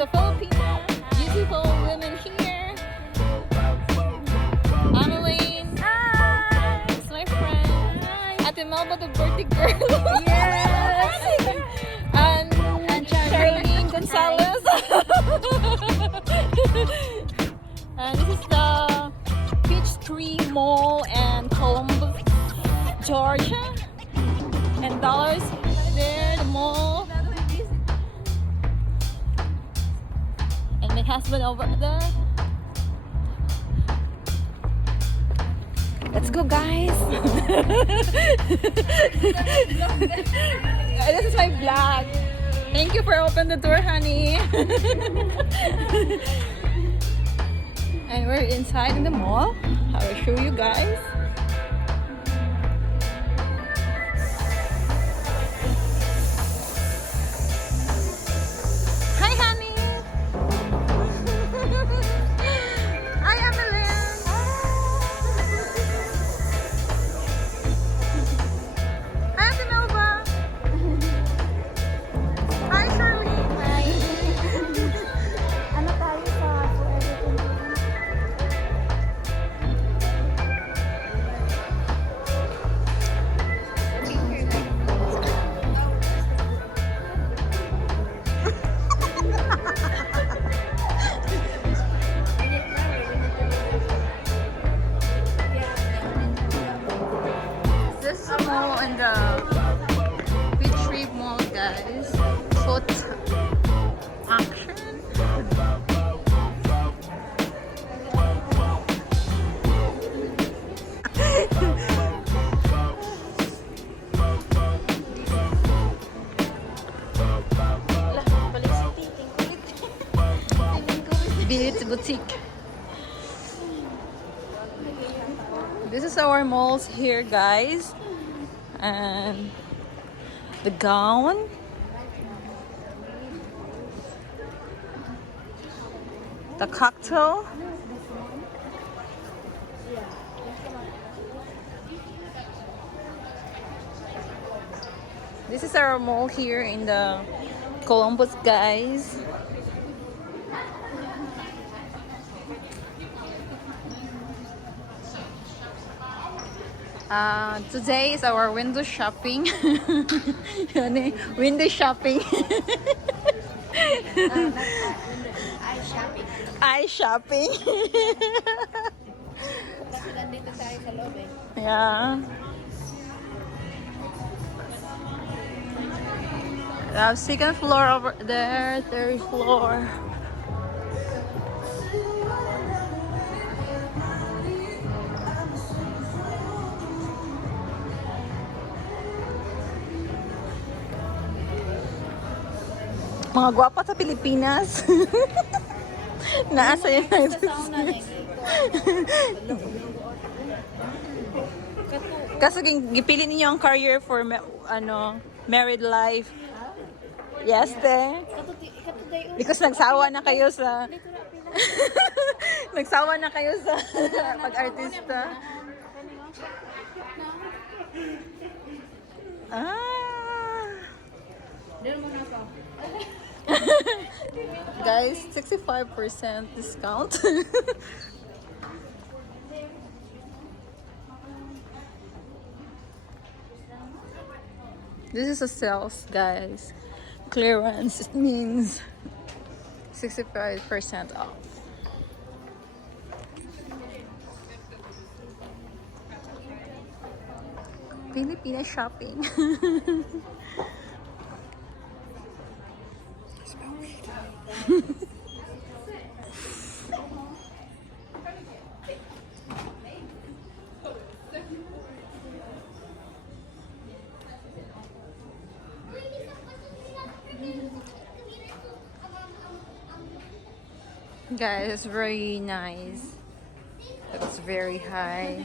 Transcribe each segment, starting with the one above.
the Filipina, beautiful women here. Annalene. Hi. It's my friend. Hi. Ate Melba, the birthday girl. Yes. and Charlene Gonzalez. And this is the Peachtree Mall and Columbus, Georgia. And Dallas there, the mall. And my husband over there. Let's go, guys. This is my vlog. Thank you for opening the door, honey. And we're inside in the mall. I will show you guys. Hi, honey. Hi, Evelyn. Hi, Ate Melba. Hi, Shirley. Hi. Ano tayo sa everything? This is a mall in the Peachtree Mall, guys. Foot action. Beat Boutique. This is our malls here, guys. And the gown. The cocktail. This is our mall here in the Columbus, guys. Today is our window shopping. Window shopping. Eye shopping. Eye shopping. Kasi nandito tayo sa loob eh. Yeah. We have second floor over there, third floor. Mga gwapa sa Pilipinas. Naasa United States. Kaso gipili ninyo ang career for married life. Yes, te. Because nagsawa na kayo sa nagsawa na kayo sa pag-artista. Guys, 65% discount. This is a sales, guys. Clearance means 65% off. Filipina shopping. Guys, it's very nice. It's very high.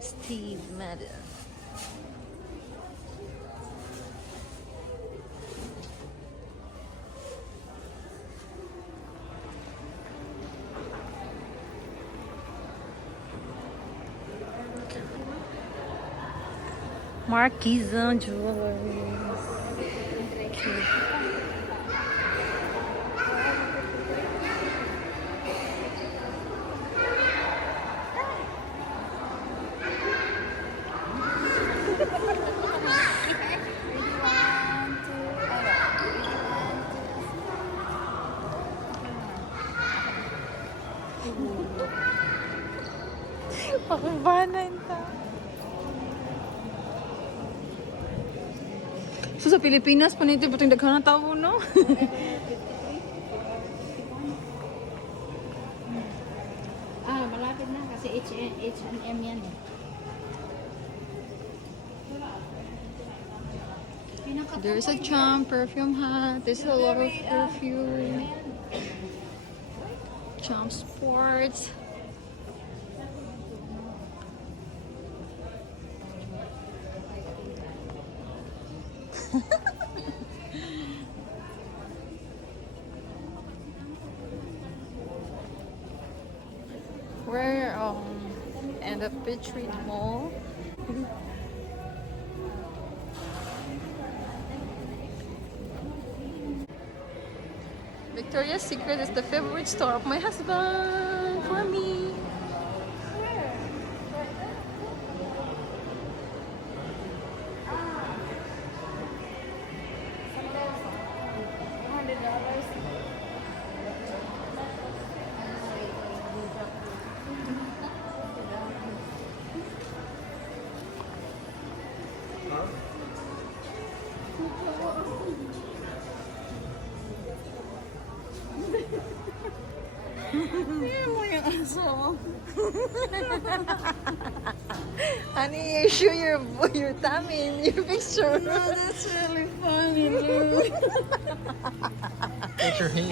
Steve Madden. Marquise Jewelers. Cute. Pakibanan ta. So sa Pilipinas, panito ba itong daghan ng tao, no? Malapit na kasi H&M yan eh. There's a charm, perfume hat. There's a lot of perfume. Charm Sports. We're in the Retreat Mall. Victoria's Secret is the favorite store of my husband for me. Honey, you show your tummy in your picture. No, that's really funny, dude. What's your hand?